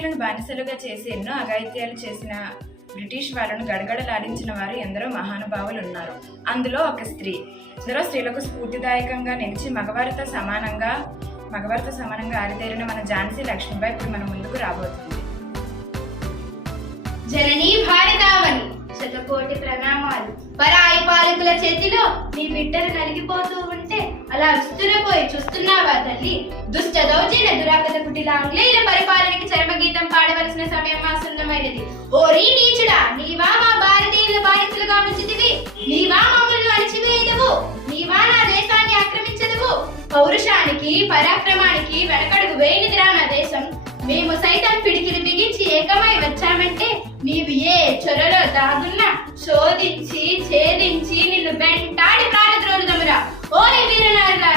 బానిసలుగా చేసి ఎన్నో అఘాయిత్యాలు చేసిన బ్రిటిష్ వాళ్ళను గడగడలాడించిన వారు ఎందరో మహానుభావులు ఉన్నారు. అందులో ఒక స్త్రీ. ఎందరో స్త్రీలకు స్ఫూర్తిదాయకంగా నిలిచి మగవారితో సమానంగా మగవారితో సమానంగా ఆరితేరిన మన ఝాన్సీ లక్ష్మీబాయి ఇప్పుడు మన ముందుకు రాబోతుంది. జననీ భారతావని శతకోటి ప్రణామాలు. పరాయి పాలకుల చేతిలో మీ బిడ్డలు నలిగిపోతూ ఉంటే అలా విస్తురపోయి చూస్తున్నావా తల్లి? దుష్ట దౌర్జన్య దురాగత కుటిల ఆంగ్లేయుల పరిపాలనకి చరమగీతం పాడవలసిన సమయం ఆసన్నమైనది. ఓరి నీచుడా నీవా మా భారతీయుల బానిసలుగా ఉంచితివి. నీవా మమ్మల్ని అణిచివేయదువు. నీవా నా దేశాన్ని ఆక్రమించదువు. పౌరుషానికి పరాక్రమానికి వెనకడుగు వేయనిదిరా నా దేశం. మేము సైతం పిడికిలు బిగించి ఏకమై వచ్చామంటే నీవు ఏ చొరలో దాగున్నా? శోధించి ఛేదించి నిన్ను వెంటాడి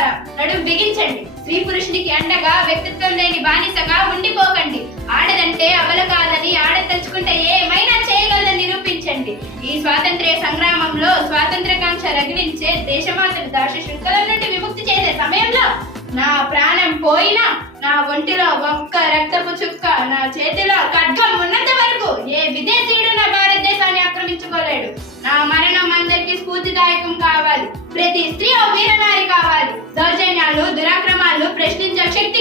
వీరనారులారా బిగించండి. స్త్రీ పురుషునికి అండగా వ్యక్తిత్వం లేని బానిసగా ఉండిపోకండి. ఆడదంటే అవల కాదని ఆడ తలుచుకుంటే ఏమైనా చేయగలదని నిరూపించండి. ఈ స్వాతంత్ర్య సంగ్రామంలో స్వాతంత్రకాంక్ష రగిలించే దేశమాతను దాశ శృంఖలం నుండి విముక్తి చేసే సమయంలో నా ప్రాణం పోయినా నా ఒంటిలో ఒక్క రక్తపు చుక్క నా చేతిలో ఖడ్గం ఉన్నంత వరకు ఏ విదేశీయుడు నా భారతదేశాన్ని ఆక్రమించుకోలేడు. నా మరణం అందరికీ స్ఫూర్తిదాయకం కావాలి. ప్రతి స్త్రీ ఓ వీరనారి కావాలి. దౌర్జన్యాలు దురాక్రమాలు ప్రశ్నించే శక్తి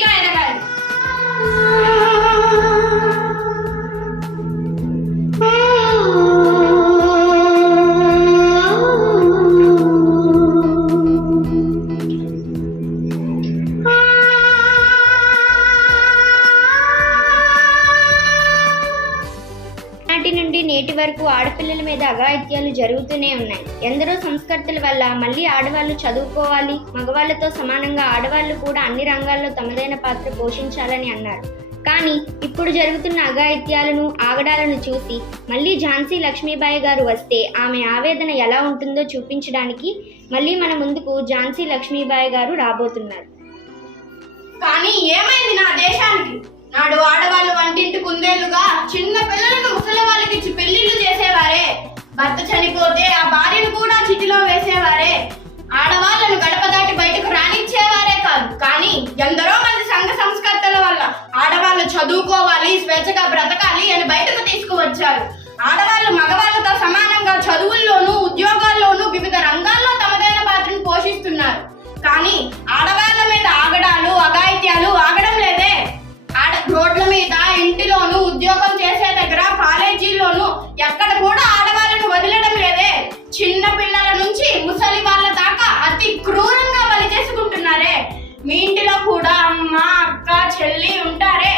వరకు ఆడపిల్లల మీద అఘాయిత్యాలు జరుగుతూనే ఉన్నాయి. ఎందరో సంస్కర్తల వల్ల మళ్ళీ ఆడవాళ్ళు చదువుకోవాలి మగవాళ్ళతో సమానంగా ఆడవాళ్ళు కూడా అన్ని రంగాల్లో తమదైన పాత్ర పోషించాలని అన్నారు. కానీ ఇప్పుడు జరుగుతున్న అఘాయిత్యాలను ఆగడాలను చూసి మళ్ళీ ఝాన్సీ లక్ష్మీబాయి గారు వస్తే ఆమె ఆవేదన ఎలా ఉంటుందో చూపించడానికి మళ్ళీ మన ముందుకు ఝాన్సీ లక్ష్మీబాయి గారు రాబోతున్నారు. కానీ ఏమైంది నా దేశానికి? నాడు ఇంటి కుందేళ్ళుగా చిన్న పిల్లలను ముసలి వాళ్ళకి ఇచ్చి పెళ్ళిళ్ళు చేసేవారే. భర్త చనిపోతే ఆ భార్యను కూడా చిటిలో వేసేవారే. ఆడవాళ్ళను గడప దాటి బయటకు రానిచ్చేవారే కాదు. కానీ ఎందరో ఎక్కడ కూడా ఆడవాళ్ళను వదిలడం లేదే. చిన్న పిల్లల నుంచి ముసలి వాళ్ళ దాకా అతి క్రూరంగా బలి చేసుకుంటున్నారే. మీ ఇంటిలో కూడా అమ్మ అక్క చెల్లి ఉంటారే.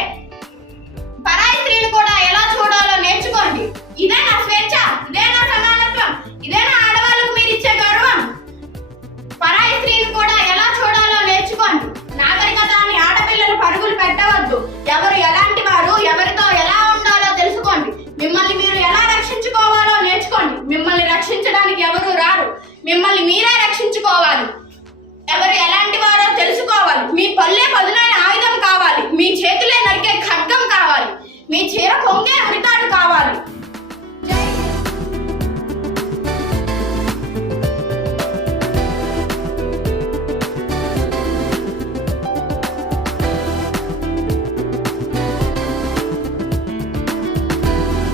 మిమ్మల్ని రక్షించడానికి ఎవరు రారు. మిమ్మల్ని మీరే రక్షించుకోవాలి. ఎవరు ఎలాంటి వారో తెలుసుకోవాలి. మీ పల్లె పదునైన ఆయుధం కావాలి. మీ చేతులే నరికే ఖడ్గం కావాలి. మీ చీర పొంగే అమృత